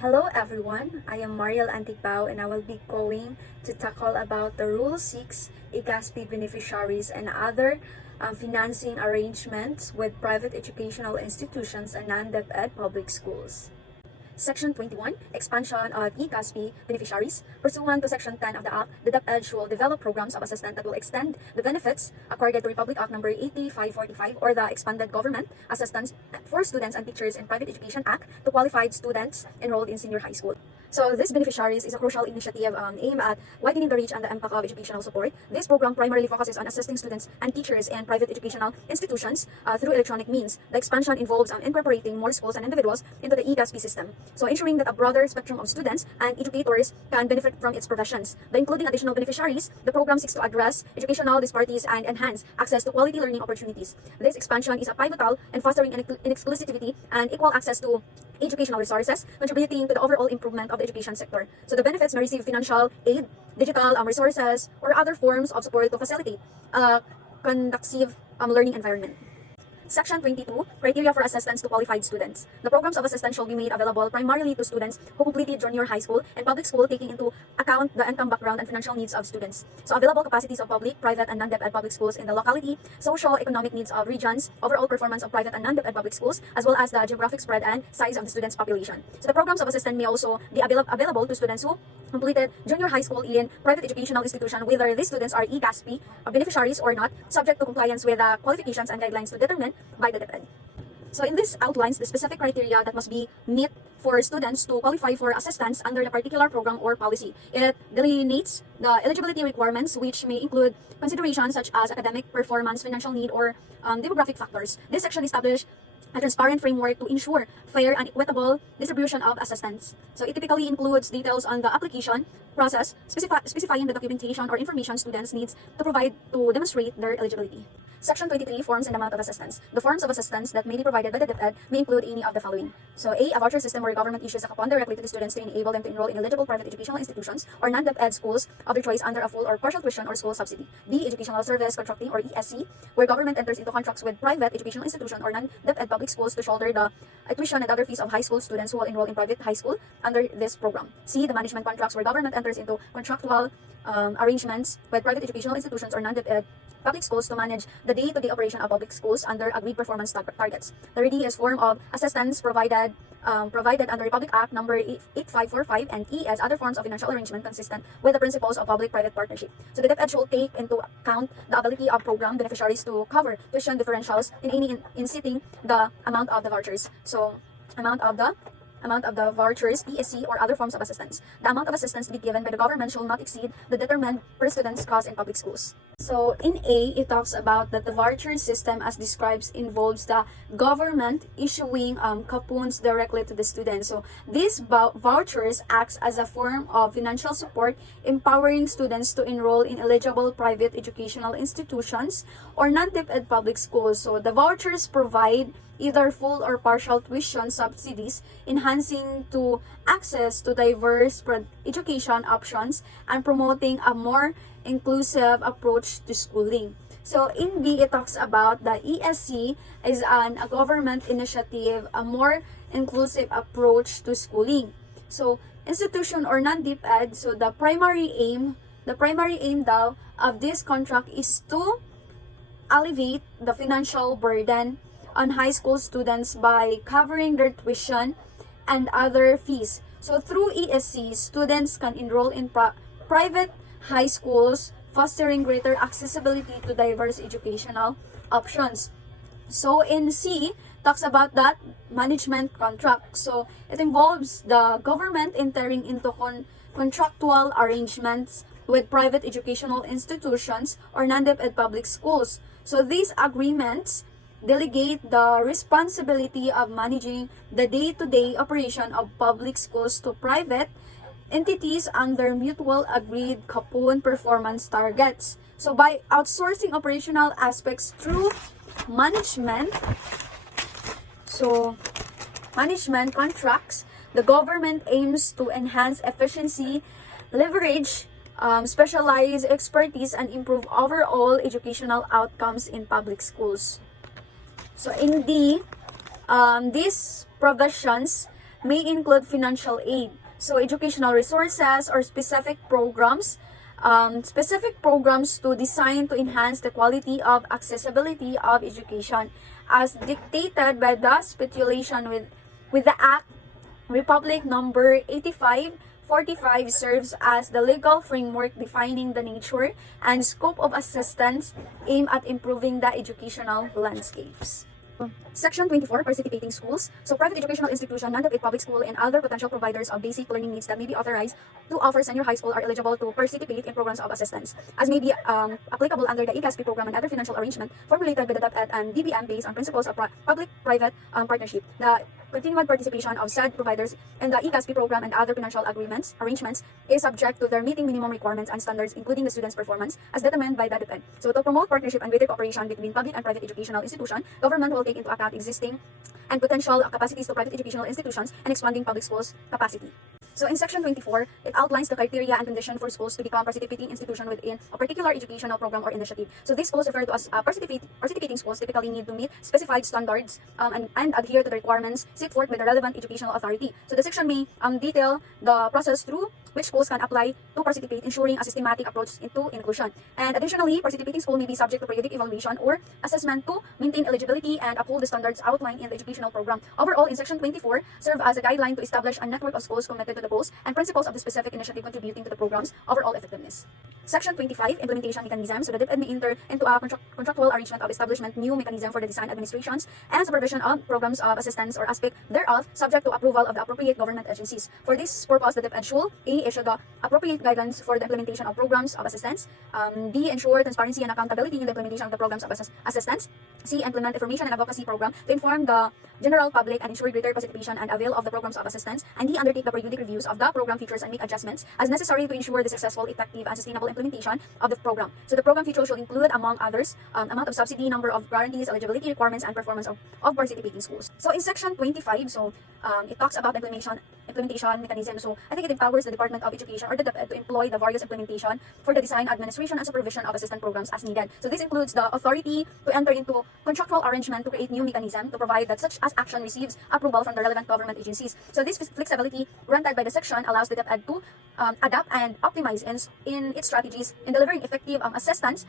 Hello everyone, I am Mariel and Tigbao and I will be going to tackle about the Rule 6, IGASP beneficiaries and other financing arrangements with private educational institutions and non-DepEd public schools. Section 21, Expansion of IGASP beneficiaries. Pursuant to Section 10 of the Act, the DepEd should develop programs of assistance that will extend the benefits accorded to Republic Act No. 8545 or the Expanded Government Assistance for Students and Teachers in Private Education Act to qualified students enrolled in senior high school. So this beneficiaries is a crucial initiative aimed at widening the reach and the impact of educational support. This program primarily focuses on assisting students and teachers in private educational institutions through electronic means. The expansion involves incorporating more schools and individuals into the IGASP system, so ensuring that a broader spectrum of students and educators can benefit from its provisions. By including additional beneficiaries, the program seeks to address educational disparities and enhance access to quality learning opportunities. This expansion is pivotal in fostering inclusivity and equal access to educational resources, contributing to the overall improvement of the education sector. So the benefits may receive financial aid, digital resources, or other forms of support to facilitate a conducive learning environment. Section 22, Criteria for Assistance to Qualified Students. The programs of assistance shall be made available primarily to students who completed junior high school and public school, taking into account the income background and financial needs of students. So available capacities of public, private, and non-DepEd public schools in the locality, socio-economic needs of regions, overall performance of private and non-DepEd public schools, as well as the geographic spread and size of the students' population. So the programs of assistance may also be available to students who completed junior high school in private educational institution, whether these students are IGASP beneficiaries or not, subject to compliance with the qualifications and guidelines to determine by the DepEd. So in this outlines the specific criteria that must be met for students to qualify for assistance under the particular program or policy. It delineates the eligibility requirements, which may include considerations such as academic performance, financial need, or demographic factors. This section establishes a transparent framework to ensure fair and equitable distribution of assistance. So it typically includes details on the application process, specifying the documentation or information students need to provide to demonstrate their eligibility. Section 23, Forms and Amount of Assistance. The forms of assistance that may be provided by the DepEd may include any of the following. So A voucher system where government issues a coupon directly to the students to enable them to enroll in eligible private educational institutions or non-DepEd schools of their choice under a full or partial tuition or school subsidy. B, Educational Service Contracting or ESC, where government enters into contracts with private educational institution or non-DepEd public schools to shoulder the tuition and other fees of high school students who will enroll in private high school under this program. C, the management contracts where government enters into contractual arrangements with private educational institutions or non-DepEd public schools to manage the day-to-day operation of public schools under agreed performance targets. The D is form of assistance provided under Republic Act No. 8545, and E as other forms of financial arrangement consistent with the principles of public-private partnership. So the DepEd should take into account the ability of program beneficiaries to cover tuition differentials in setting the amount of the vouchers. So amount of the vouchers, PSC, or other forms of assistance. The amount of assistance to be given by the government shall not exceed the determined per student's cost in public schools. So in A, it talks about that the voucher system as described involves the government issuing coupons directly to the students. So these vouchers acts as a form of financial support, empowering students to enroll in eligible private educational institutions or non-DepEd public schools. So the vouchers provide either full or partial tuition subsidies, enhancing to access to diverse education options and promoting a more inclusive approach to schooling. So in B, it talks about the ESC is a government initiative, a more inclusive approach to schooling. So institution or non-DepEd, so the primary aim daw of this contract is to alleviate the financial burden on high school students by covering their tuition and other fees. So through ESC, students can enroll in private high schools, fostering greater accessibility to diverse educational options. So in C, talks about that management contract. So it involves the government entering into contractual arrangements with private educational institutions or non-DepEd public schools. So these agreements delegate the responsibility of managing the day-to-day operation of public schools to private entities under mutual agreed coupon performance targets. So by outsourcing operational aspects through management contracts, the government aims to enhance efficiency, leverage specialized expertise, and improve overall educational outcomes in public schools. So in D, these provisions may include financial aid, so educational resources or specific programs to design to enhance the quality of accessibility of education as dictated by the stipulation with the Act Republic number 8545 serves as the legal framework defining the nature and scope of assistance aimed at improving the educational landscapes. Section 24, participating schools. So private educational institution, non-profit public school, and other potential providers of basic learning needs that may be authorized to offer senior high school are eligible to participate in programs of assistance, as may be applicable under the ECASP program and other financial arrangement formulated by the DepEd and DBM based on principles of public-private partnership. The continued participation of said providers in the ECASP program and other financial arrangements is subject to their meeting minimum requirements and standards, including the student's performance, as determined by the DepEd. So to promote partnership and greater cooperation between public and private educational institutions, government will take into account existing and potential capacities to private educational institutions and expanding public schools capacity. So in Section 24, it outlines the criteria and condition for schools to become participating institution within a particular educational program or initiative. So these schools referred to as participating schools typically need to meet specified standards and adhere to the requirements set forth by the relevant educational authority. So the section may detail the process through which schools can apply to participate, ensuring a systematic approach into inclusion. And additionally, participating school may be subject to periodic evaluation or assessment to maintain eligibility and uphold the standards outlined in the educational program. Overall, in Section 24, serve as a guideline to establish a network of schools committed to the goals and principles of the specific initiative contributing to the program's overall effectiveness. Section 25, implementation mechanism. So the DepEd may enter into a contractual arrangement of establishment new mechanism for the design, administrations, and supervision of programs of assistance or aspect thereof, subject to approval of the appropriate government agencies. For this purpose, the DepEd should A. issue the appropriate guidelines for the implementation of programs of assistance, B. ensure transparency and accountability in the implementation of the programs of assistance, C. implement information and advocacy program to inform the general public and ensure greater participation and avail of the programs of assistance, and D. undertake the periodic reviews of the program features and make adjustments as necessary to ensure the successful, effective, and sustainable implementation of the program. So the program features should include, among others, amount of subsidy, number of guarantees, eligibility requirements, and performance of participating schools. So in Section 25, so it talks about implementation mechanism. So I think it empowers the Department of Education or the DepEd to employ the various implementation for the design, administration, and supervision of assistance programs as needed. So this includes the authority to enter into contractual arrangement to create new mechanism to provide that such as action receives approval from the relevant government agencies. So this flexibility granted by the section allows the DepEd to adapt and optimize in its strategies in delivering effective assistance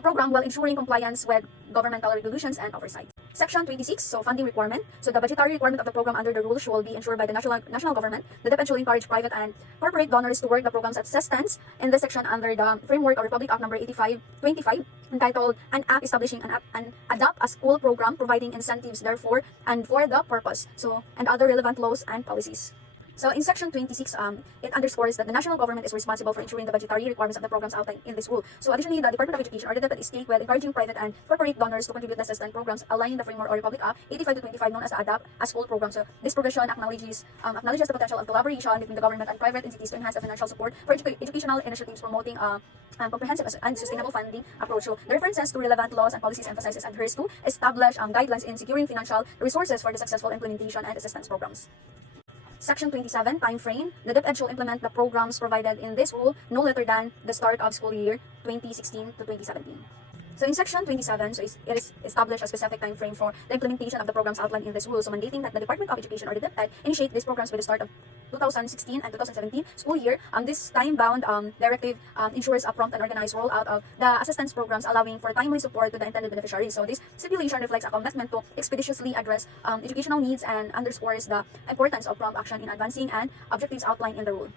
program while ensuring compliance with governmental regulations and oversight. Section 26, so funding requirement. So the budgetary requirement of the program under the rules will be ensured by the national government. The DepEd should encourage private and corporate donors to work the program's assistance in this section under the framework of Republic Act number 8525, entitled An Act Establishing an Adopt a School Program, providing incentives therefore and for the purpose, so and other relevant laws and policies. So in Section 26, it underscores that the national government is responsible for ensuring the budgetary requirements of the programs outlined in this rule. So additionally, the Department of Education or the DepEd is tasked with encouraging private and corporate donors to contribute to assistance programs aligning the framework or Republic Act 85-25, known as the Adopt a School Program. So this provision acknowledges the potential of collaboration between the government and private entities to enhance the financial support for educational initiatives, promoting comprehensive and sustainable funding approach. So the references to relevant laws and policies emphasizes adheres to establish guidelines in securing financial resources for the successful implementation and assistance programs. Section 27, time frame. The DepEd shall implement the programs provided in this rule no later than the start of school year 2016 to 2017. So in Section 27, so it is established a specific time frame for the implementation of the programs outlined in this rule, so mandating that the Department of Education or the DepEd initiate these programs by the start of 2016 and 2017 school year. This time-bound directive ensures a prompt and organized rollout of the assistance programs, allowing for timely support to the intended beneficiaries. So this stipulation reflects a commitment to expeditiously address educational needs and underscores the importance of prompt action in advancing and objectives outlined in the rule.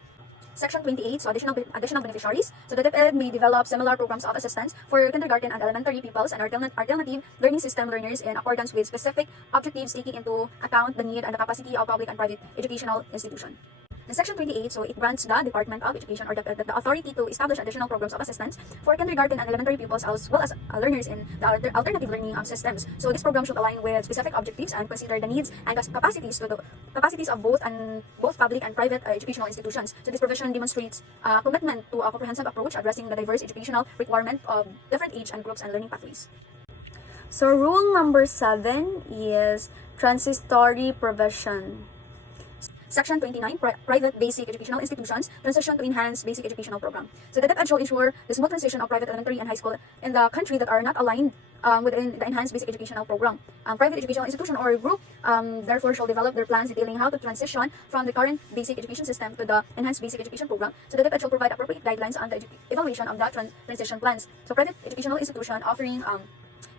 Section 28, so additional beneficiaries. So the DepEd may develop similar programs of assistance for kindergarten and elementary pupils and alternative learning system learners in accordance with specific objectives, taking into account the need and the capacity of public and private educational institutions. In Section 28, so it grants the Department of Education or DepEd the authority to establish additional programs of assistance for kindergarten and elementary pupils as well as learners in the alternative learning systems. So this program should align with specific objectives and consider the needs and capacities of both public and private educational institutions. So this provision demonstrates commitment to a comprehensive approach addressing the diverse educational requirement of different age and groups and learning pathways. So rule number 7 is transitory provision. Section 29, Private Basic Educational Institutions, Transition to Enhanced Basic Educational Program. So the DepEd shall ensure the smooth transition of private elementary and high school in the country that are not aligned within the Enhanced Basic Educational Program. Private educational institution or group therefore shall develop their plans detailing how to transition from the current basic education system to the Enhanced Basic Education Program. So the DepEd shall provide appropriate guidelines on the evaluation of the transition plans. So private educational institution offering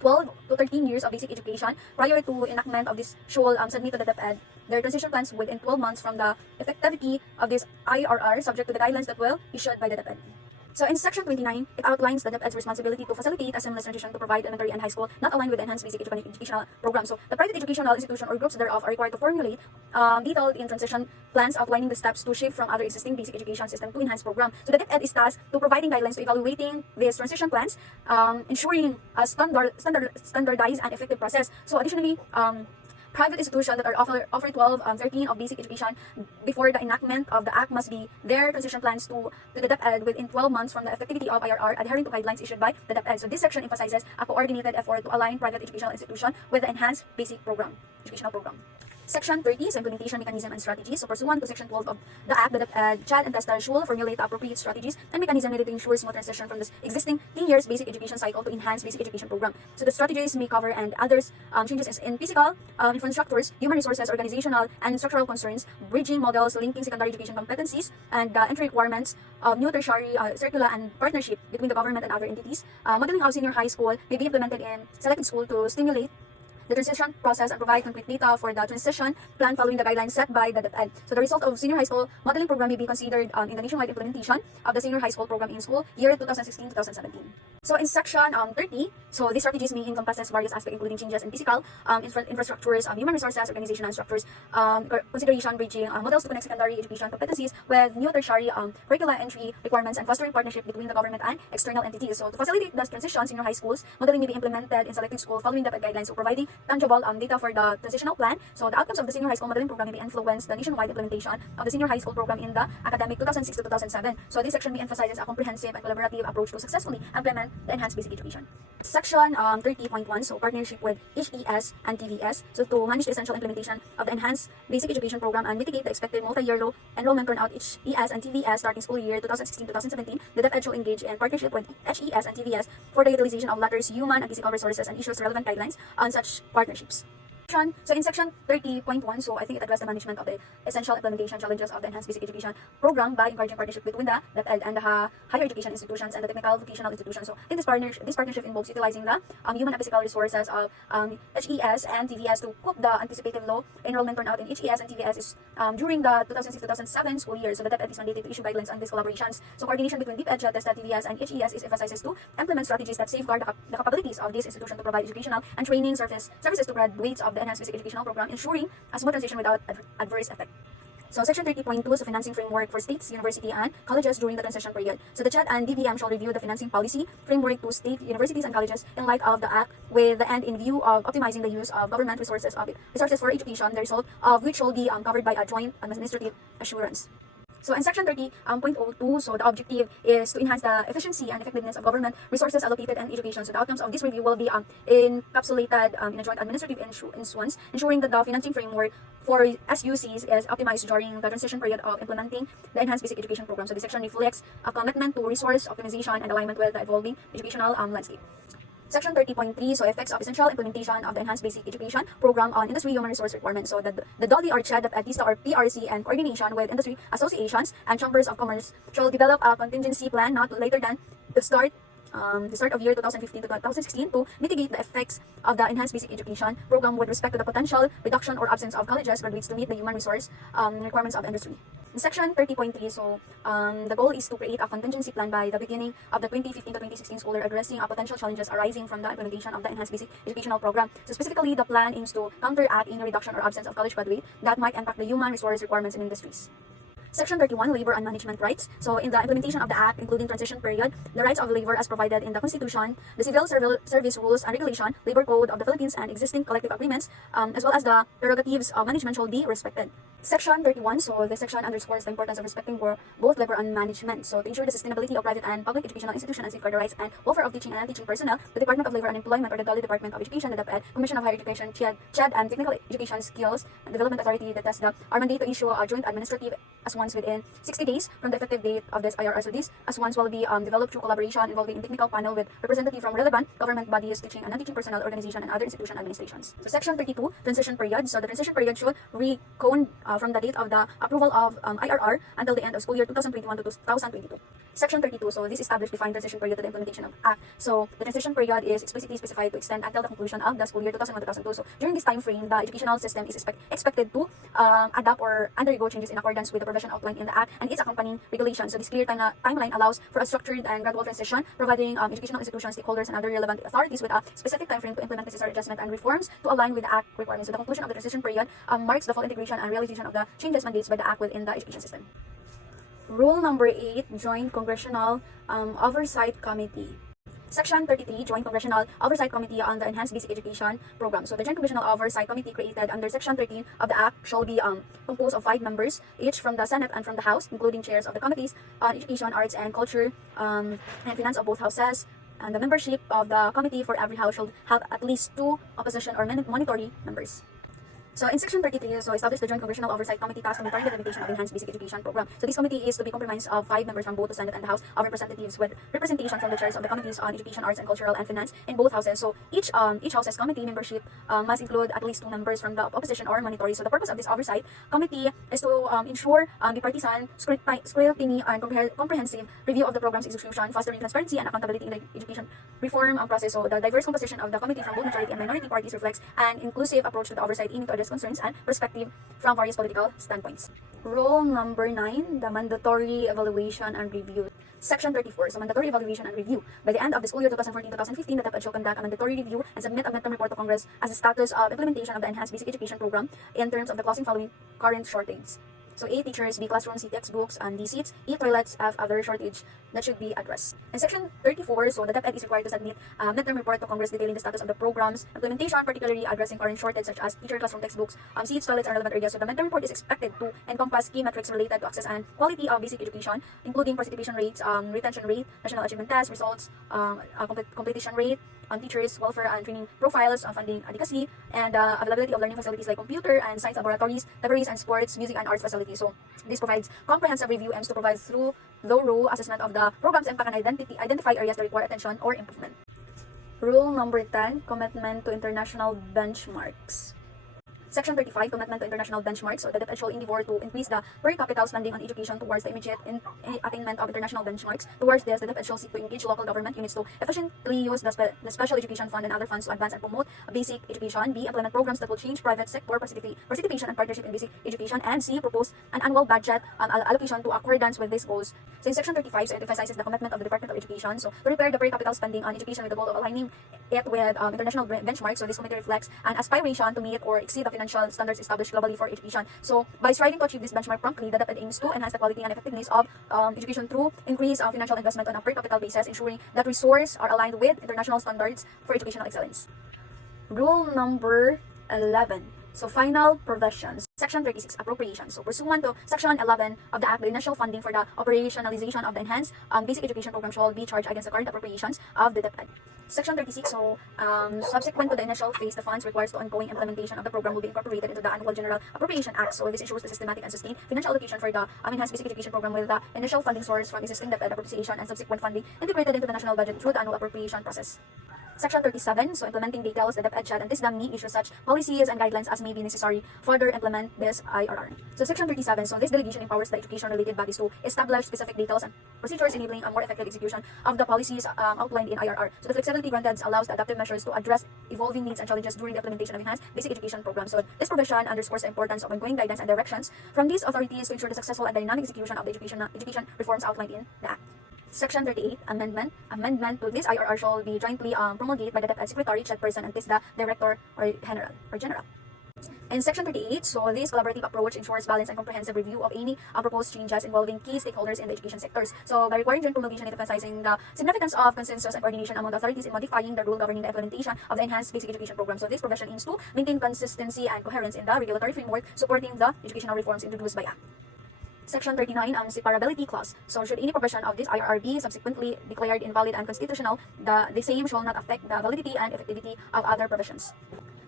12 to 13 years of basic education prior to enactment of this shall submit to the DepEd their transition plans within 12 months from the effectivity of this IRR, subject to the guidelines that will issued by the DepEd. So in Section 29, it outlines the DepEd's responsibility to facilitate a seamless transition to provide elementary and high school not aligned with the Enhanced Basic Educational Program. So the private educational institution or groups thereof are required to formulate detailed in transition plans outlining the steps to shift from other existing basic education system to enhanced program. So the DepEd is tasked to providing guidelines to evaluating these transition plans, ensuring a standardized and effective process. So additionally, private institutions that are offer 12, 13 of basic education before the enactment of the act must be their transition plans to the DepEd within 12 months from the effectivity of IRR, adhering to guidelines issued by the DepEd. So this section emphasizes a coordinated effort to align private educational institution with the enhanced basic educational program. Section 30 is implementation mechanism and strategies. So pursuant to Section 12 of the Act, the child and tester should formulate appropriate strategies and mechanism needed to ensure smooth transition from the existing 10 years basic education cycle to enhanced basic education program. So the strategies may cover and others changes in physical infrastructures, human resources, organizational and structural concerns, bridging models, linking secondary education competencies, and entry requirements of new tertiary, circular and partnership between the government and other entities. Modeling how senior high school may be implemented in selected school to stimulate the transition process and provide concrete data for the transition plan following the guidelines set by the DepEd. So the result of senior high school modeling program may be considered in the nationwide implementation of the senior high school program in school year 2016-2017. So in section 30, so these strategies may encompass various aspects including changes in physical infrastructures, human resources, organizational structures, consideration bridging models to connect secondary education competencies with new tertiary curricular entry requirements and fostering partnership between the government and external entities. So to facilitate the transition, senior high schools modeling may be implemented in selected school following the guidelines, so providing tangible data for the transitional plan. So the outcomes of the senior high school modeling program may be influence the nationwide implementation of the senior high school program in the academic 2006 to 2007. So this section may emphasizes a comprehensive and collaborative approach to successfully implement the enhanced basic education. Section 30.1, so partnership with HES and TVS, so to manage the essential implementation of the enhanced basic education program and mitigate the expected multi-year low enrollment turnout HES and TVS starting school year 2016-2017, the DepEd shall engage in partnership with HES and TVS for the utilization of latter's human and physical resources and issues relevant guidelines on such partnerships. So in section 30.1, so I think it addressed the management of the essential implementation challenges of the enhanced basic education program by encouraging partnership between the DepEd and the higher education institutions and the technical vocational institutions. So in this partnership involves utilizing the human and physical resources of HES and TVS to cope the anticipated low enrollment turnout in HES and TVS is during the 2006-2007 school year. So the DepEd is mandated to issue guidelines on these collaborations. So coordination between DepEd, TESTA, TVS, and HES is emphasizes to implement strategies that safeguard the capabilities of this institution to provide educational and training services to graduates of the enhanced basic educational program, ensuring a smooth transition without adverse effect. So section 30.2 is a financing framework for states, university, and colleges during the transition period. So the CHED and DBM shall review the financing policy framework to state universities and colleges in light of the Act with the end in view of optimizing the use of government resources for education, the result of which shall be covered by a joint administrative assurance. So in section 30.02, so the objective is to enhance the efficiency and effectiveness of government resources allocated in education. So the outcomes of this review will be encapsulated in a joint administrative issuance, ensuring that the financing framework for SUCs is optimized during the transition period of implementing the enhanced basic education program. So this section reflects a commitment to resource optimization and alignment with the evolving educational landscape. Section 30.3, so effects of essential implementation of the enhanced basic education program on industry human resource requirements. So the DOLI or CHED, ATISTA or PRC, and coordination with industry associations and chambers of commerce shall develop a contingency plan not later than the start of year 2015 to 2016 to mitigate the effects of the enhanced basic education program with respect to the potential reduction or absence of colleges graduates to meet the human resource requirements of industry. In section 30.3, so the goal is to create a contingency plan by the beginning of the 2015 to 2016 school year, addressing potential challenges arising from the implementation of the enhanced basic educational program. So specifically, the plan aims to counteract any reduction or absence of college graduate that might impact the human resource requirements in industries. Section 31, Labor and Management Rights. So in the implementation of the Act, including transition period, the rights of labor as provided in the Constitution, the Civil Service Rules and Regulation, Labor Code of the Philippines, and existing collective agreements, as well as the prerogatives of management shall be respected. Section 31, so this section underscores the importance of respecting for both labor and management. So to ensure the sustainability of private and public educational institutions and safeguard the rights and welfare of teaching and non-teaching personnel, the Department of Labor and Employment or the Delhi Department of Education, the DepEd, Commission of Higher Education, CHED, and Technical Education Skills and Development Authority, the TESDA, are mandated to issue a joint administrative as-once within 60 days from the effective date of this IRR. So these as-once will be developed through collaboration involving a technical panel with representatives from relevant government bodies, teaching and non-teaching personnel, organization, and other institution administrations. So Section 32, Transition Period. So the transition period should recount from the date of the approval of IRR until the end of school year 2021 to 2022. Section 32, so this established defined transition period to the implementation of Act. So the transition period is explicitly specified to extend until the conclusion of the school year 2001-2002. So during this time frame, the educational system is expected to adapt or undergo changes in accordance with the provision outlined in the Act and its accompanying regulations. So this clear timeline allows for a structured and gradual transition, providing educational institutions, stakeholders, and other relevant authorities with a specific time frame to implement necessary adjustment and reforms to align with the Act requirements. So the conclusion of the transition period marks the full integration and realization of the changes mandates by the Act within the education system. Rule number 8, Joint Congressional Oversight Committee. Section 33, Joint Congressional Oversight Committee on the Enhanced Basic Education Program. So the Joint Congressional Oversight Committee created under Section 13 of the Act shall be composed of 5 members, each from the Senate and from the House, including chairs of the committees on education, arts, and culture, and finance of both houses. And the membership of the committee for every house should have at least 2 opposition or monetary members. So in Section 33, so establish the Joint Congressional Oversight Committee tasked with monitoring the implementation of Enhanced Basic Education Program. So this committee is to be comprised of 5 members from both the Senate and the House of Representatives, with representation from the chairs of the committees on education, arts, and cultural, and finance in both houses. So each house's committee membership must include at least 2 members from the opposition or monetary. So the purpose of this oversight committee is to ensure bipartisan scrutiny and comprehensive review of the program's execution, fostering transparency and accountability in the education reform process. So the diverse composition of the committee from both majority and minority parties reflects an inclusive approach to the oversight, aiming to address concerns and perspective from various political standpoints. Rule number 9, the mandatory evaluation and review. Section 34, so mandatory evaluation and review. By the end of the school year 2014-2015, the DepEd shall conduct a mandatory review and submit a midterm report to Congress as the status of implementation of the Enhanced Basic Education Program in terms of the clausing following current shortage. So A, teachers, B, classrooms, C, textbooks, and D, seats, E, toilets, F, other shortage that should be addressed. In Section 34, so the DepEd is required to submit a midterm report to Congress detailing the status of the program's implementation, particularly addressing current shortage such as teacher, classroom, textbooks, seats, toilets, and relevant areas. So the midterm report is expected to encompass key metrics related to access and quality of basic education, including participation rates, retention rate, national achievement test results, completion rate, on teachers, welfare and training profiles, funding adequacy, and availability of learning facilities like computer and science laboratories, libraries, and sports, music, and arts facilities. So this provides comprehensive review aims to provide thorough assessment of the program's impact and identify areas that require attention or improvement. Rule number 10, commitment to international benchmarks. Section 35, commitment to international benchmarks. So the DepEd shall endeavor to increase the per capita spending on education towards the immediate attainment of international benchmarks. Towards this, the DepEd shall seek to engage local government units to efficiently use the special education fund and other funds to advance and promote basic education. B, implement programs that will change private sector participation and partnership in basic education. And C, propose an annual budget allocation to accordance with these goals. So in Section 35, so it emphasizes the commitment of the Department of Education. So to prepare the per capita spending on education with the goal of aligning it with international benchmarks. So this committee reflects an aspiration to meet or exceed the financial standards established globally for education. So by striving to achieve this benchmark promptly, the DepEd aims to enhance the quality and effectiveness of education through increased financial investment on a per capita basis, ensuring that resources are aligned with international standards for educational excellence. Rule number 11. So final provisions. Section 36, appropriations. So pursuant to Section 11 of the Act, the initial funding for the operationalization of the Enhanced Basic Education Program shall be charged against the current appropriations of the DepEd. Section 36, so subsequent to the initial phase, the funds required to ongoing implementation of the program will be incorporated into the Annual General Appropriation Act. So this ensures the systematic and sustained financial allocation for the Enhanced Basic Education Program, with the initial funding source from existing DepEd appropriation and subsequent funding integrated into the national budget through the annual appropriation process. Section 37, so implementing details, the DepEd, CHED, and TISDA issue such policies and guidelines as may be necessary further implement this IRR. So Section 37, so this delegation empowers the education-related bodies to establish specific details and procedures enabling a more effective execution of the policies outlined in IRR. So the flexibility granted allows the adaptive measures to address evolving needs and challenges during the implementation of Enhanced Basic Education Program. So this provision underscores the importance of ongoing guidance and directions from these authorities to ensure the successful and dynamic execution of the education reforms outlined in the Act. Section 38, amendment. Amendment to this IRR shall be jointly promulgated by the DepEd Secretary, Chairperson, and TISDA Director or General. In Section 38, so this collaborative approach ensures balanced and comprehensive review of any proposed changes involving key stakeholders in the education sectors. So by requiring joint promulgation, it emphasizing the significance of consensus and coordination among the authorities in modifying the rule governing the implementation of the enhanced basic education program. So this provision aims to maintain consistency and coherence in the regulatory framework supporting the educational reforms introduced by Act. Section 39, separability clause. So should any provision of this IRR be subsequently declared invalid and constitutional, the same shall not affect the validity and effectivity of other provisions.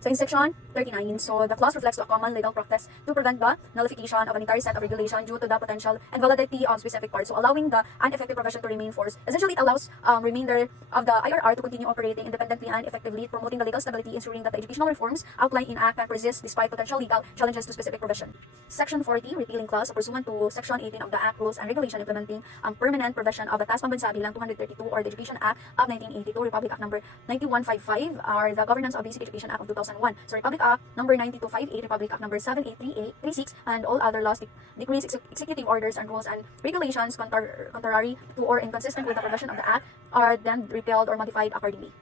So in Section 39, so the clause reflects a common legal practice to prevent the nullification of an entire set of regulation due to the potential invalidity of specific parts. So allowing the ineffective provision to remain force. Essentially, it allows remainder of the IRR to continue operating independently and effectively, promoting the legal stability, ensuring that the educational reforms outlined in Act can persist despite potential legal challenges to specific provision. Section 40, repealing clause, pursuant to Section 18 of the Act, rules and regulation implementing permanent provision of the Batas Pambansa Bilang 232 or the Education Act of 1982, Republic Act number 9155, or the Governance of Basic Education Act of 2001. So Republic Act number 9258, Republic Act number 7836, and all other laws, decrees, executive orders, and rules and regulations contrary to or inconsistent with the provision of the Act are then repealed or modified accordingly.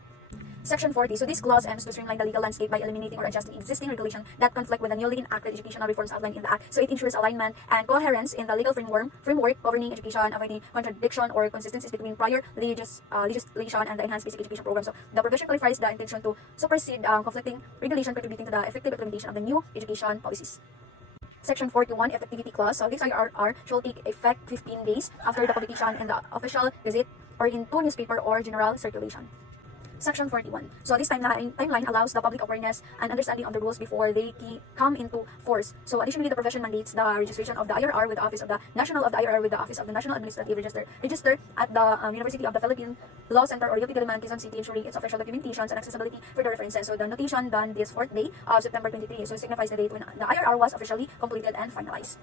Section 40. So this clause aims to streamline the legal landscape by eliminating or adjusting existing regulation that conflict with the newly enacted educational reforms outlined in the Act. So it ensures alignment and coherence in the legal framework governing education, avoiding contradiction or consistencies between prior legislation and the enhanced basic education program. So the provision clarifies the intention to supersede conflicting regulation contributing to the effective implementation of the new education policies. Section 41, effectivity clause. So this IRR shall take effect 15 days after the publication in the official gazette or in 2 newspaper or general circulation. Section 41. So this timeline allows the public awareness and understanding of the rules before they come into force. So additionally, the provision mandates the registration of the IRR with the Office of the National Administrative Register at the University of the Philippine Law Center or UP Diliman, Quezon City, ensuring its official documentations and accessibility for the references. So the notation done this 4th day of September 23. So it signifies the date when the IRR was officially completed and finalized.